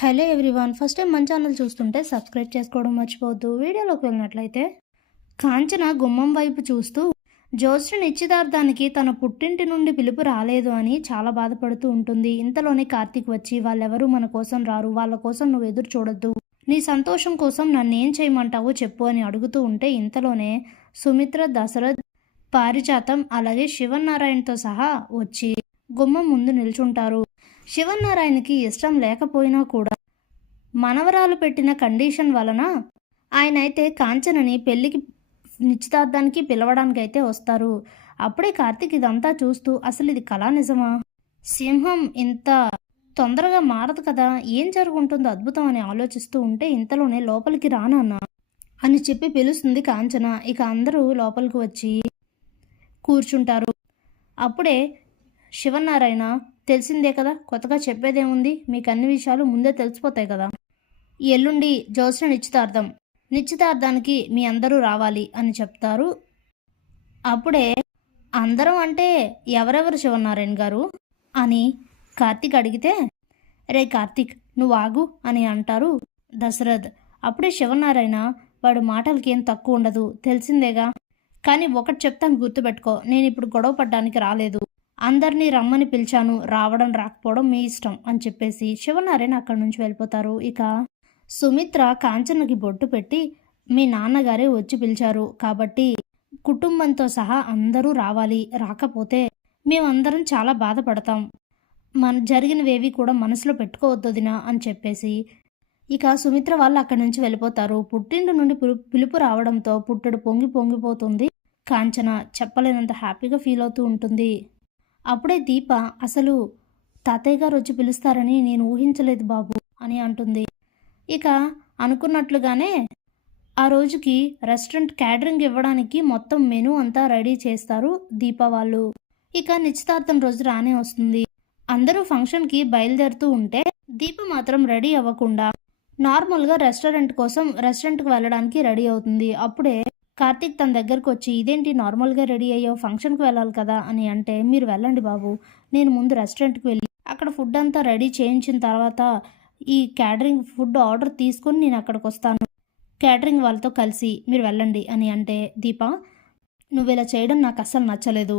Hello everyone. First time మన channel చూస్తుంటే subscribe చేసుకోవడం మర్చిపోవద్దు. వీడియోలోకి వెళ్ళినట్లయితే కాంచన గుమ్మం వైపు చూస్తూ జ్యోత్స్న నిశ్చితార్థానికి తన పుట్టింటి నుండి పిలుపు రాలేదు అని చాలా బాధపడుతూ ఉంటుంది. ఇంతలోనే కార్తీక్ వచ్చి వాళ్ళెవరూ మన కోసం రారు. వాళ్ళ కోసం నువ్వు ఎదురు చూడొద్దు. నీ సంతోషం కోసం నన్నేం చేయమంటావో చెప్పు అని అడుగుతూ ఉంటే ఇంతలోనే సుమిత్ర దశరథ్ పారిజాతం అలాగే శివనారాయణతో సహా వచ్చి గుమ్మం ముందు నిల్చుంటారు. శివన్నారాయణకి ఇష్టం లేకపోయినా కూడా మనవరాలు పెట్టిన కండిషన్ వలన ఆయన అయితే కాంచనని పెళ్ళికి నిశ్చితార్థానికి పిలవడానికి అయితే వస్తారు. అప్పుడే కార్తీక్ ఇదంతా చూస్తూ అసలు ఇది కళా నిజమా? సింహం ఇంత తొందరగా మారదు కదా? ఏం జరుగుంటుందో అద్భుతం అని ఆలోచిస్తూ ఉంటే ఇంతలోనే లోపలికి రానన్న అని చెప్పి పిలుస్తుంది కాంచన. ఇక అందరూ లోపలికి వచ్చి కూర్చుంటారు. అప్పుడే శివనారాయణ తెలిసిందే కదా? కొత్తగా చెప్పేదేముంది? మీకు అన్ని విషయాలు ముందే తెలిసిపోతాయి కదా? ఎల్లుండి జ్యోత్స్న నిశ్చితార్థం. నిశ్చితార్థానికి మీ అందరూ రావాలి అని చెప్తారు. అప్పుడే అందరం అంటే ఎవరెవరు శివనారాయణ గారు? అని కార్తీక్ అడిగితే రే కార్తీక్ నువ్వు ఆగు అని అంటారు దశరథ్. అప్పుడే శివనారాయణ వాడు మాటలకి ఏం తక్కువ ఉండదు తెలిసిందేగా? కానీ ఒకటి చెప్తాను గుర్తుపెట్టుకో నేను ఇప్పుడు గొడవ పడ్డానికి రాలేదు. అందరినీ రమ్మని పిలిచాను. రావడం రాకపోవడం మీ ఇష్టం అని చెప్పేసి శివనారాయణ అక్కడి నుంచి వెళ్ళిపోతారు. ఇక సుమిత్ర కాంచనకి బొట్టు పెట్టి మీ నాన్నగారే వచ్చి పిలిచారు. కాబట్టి కుటుంబంతో సహా అందరూ రావాలి. రాకపోతే మేమందరం చాలా బాధపడతాం. మన జరిగినవేవి కూడా మనసులో పెట్టుకోవద్దుదిన అని చెప్పేసి ఇక సుమిత్ర వాళ్ళు అక్కడి నుంచి వెళ్ళిపోతారు. పుట్టింటి నుండి పిలు- పిలుపు రావడంతో పుట్టడు పొంగి పొంగిపోతుంది కాంచన. చెప్పలేనంత హ్యాపీగా ఫీల్ అవుతూ ఉంటుంది. అప్పుడే దీప అసలు తాతయ్య గారు వచ్చి పిలుస్తారని నేను ఊహించలేదు బాబు అని అంటుంది. ఇక అనుకున్నట్లుగానే ఆ రోజుకి రెస్టారెంట్ క్యాటరింగ్ ఇవ్వడానికి మొత్తం మెనూ అంతా రెడీ చేస్తారు దీప వాళ్ళు. ఇక నిశ్చితార్థం రోజు రానే వస్తుంది. అందరూ ఫంక్షన్కి బయలుదేరుతూ ఉంటే దీప మాత్రం రెడీ అవ్వకుండా నార్మల్గా రెస్టారెంట్ కోసం రెస్టారెంట్కి వెళ్ళడానికి రెడీ అవుతుంది. అప్పుడే కార్తీక్ తన దగ్గరకు వచ్చి ఇదేంటి నార్మల్గా రెడీ అయ్యో ఫంక్షన్కి వెళ్ళాలి కదా అని అంటే మీరు వెళ్ళండి బాబు నేను ముందు రెస్టారెంట్కి వెళ్ళి అక్కడ ఫుడ్ అంతా రెడీ చేయించిన తర్వాత ఈ క్యాటరింగ్ ఫుడ్ ఆర్డర్ తీసుకొని నేను అక్కడికి వస్తాను. క్యాటరింగ్ వాళ్ళతో కలిసి మీరు వెళ్ళండి అని అంటే దీప నువ్వు ఇలా చేయడం నాకు అస్సలు నచ్చలేదు.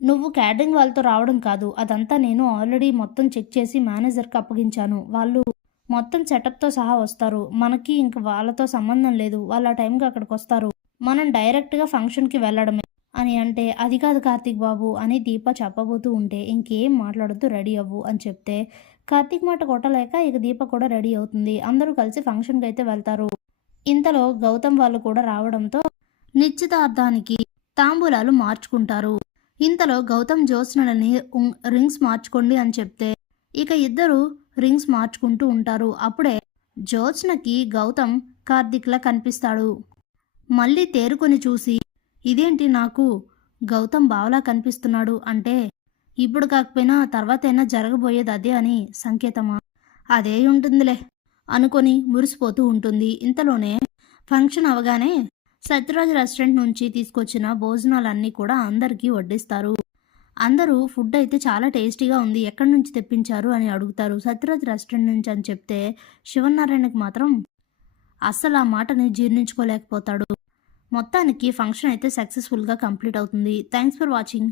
నువ్వు క్యాటరింగ్ వాళ్ళతో రావడం కాదు అదంతా నేను ఆల్రెడీ మొత్తం చెక్ చేసి మేనేజర్కి అప్పగించాను. వాళ్ళు మొత్తం సెటప్తో సహా వస్తారు. మనకి ఇంక వాళ్ళతో సంబంధం లేదు. వాళ్ళ ఆ టైంకి అక్కడికి వస్తారు. మనం డైరెక్ట్గా ఫంక్షన్కి వెళ్ళడమే అని అంటే అది కాదు కార్తీక్ బాబు అని దీప చెప్పబోతూ ఉంటే ఇంకేం మాట్లాడుతూ రెడీ అవ్వు అని చెప్తే కార్తీక్ మాట కొట్టలేక ఇక దీప కూడా రెడీ అవుతుంది. అందరూ కలిసి ఫంక్షన్కి అయితే వెళ్తారు. ఇంతలో గౌతమ్ వాళ్ళు కూడా రావడంతో నిశ్చితార్థానికి తాంబూలాలు మార్చుకుంటారు. ఇంతలో గౌతమ్ జ్యోత్స్నలని రింగ్స్ మార్చుకోండి అని చెప్తే ఇక ఇద్దరు రింగ్స్ మార్చుకుంటూ ఉంటారు. అప్పుడే జ్యోత్స్నకి గౌతమ్ కార్తీక్లా కనిపిస్తాడు. మళ్ళీ తేరుకొని చూసి ఇదేంటి నాకు? గౌతమ్ బావలా కనిపిస్తున్నాడు అంటే ఇప్పుడు కాకపోయినా తర్వాతైనా జరగబోయేది అదే అని సంకేతమా? అదే ఉంటుందిలే అనుకొని మురిసిపోతూ ఉంటుంది. ఇంతలోనే ఫంక్షన్ అవగానే సత్యరాజ్ రెస్టారెంట్ నుంచి తీసుకొచ్చిన భోజనాలన్నీ కూడా అందరికీ వడ్డిస్తారు. అందరూ ఫుడ్ అయితే చాలా టేస్టీగా ఉంది ఎక్కడి నుంచి తెప్పించారు అని అడుగుతారు సత్యరాజ్ రెస్టారెంట్ నుంచి అని చెప్తే శివనారాయణకి మాత్రం అస్సలు ఆ మాటని జీర్ణించుకోలేకపోతాడు. మొత్తానికి ఫంక్షన్ అయితే సక్సెస్ఫుల్గా కంప్లీట్ అవుతుంది. Thanks for watching.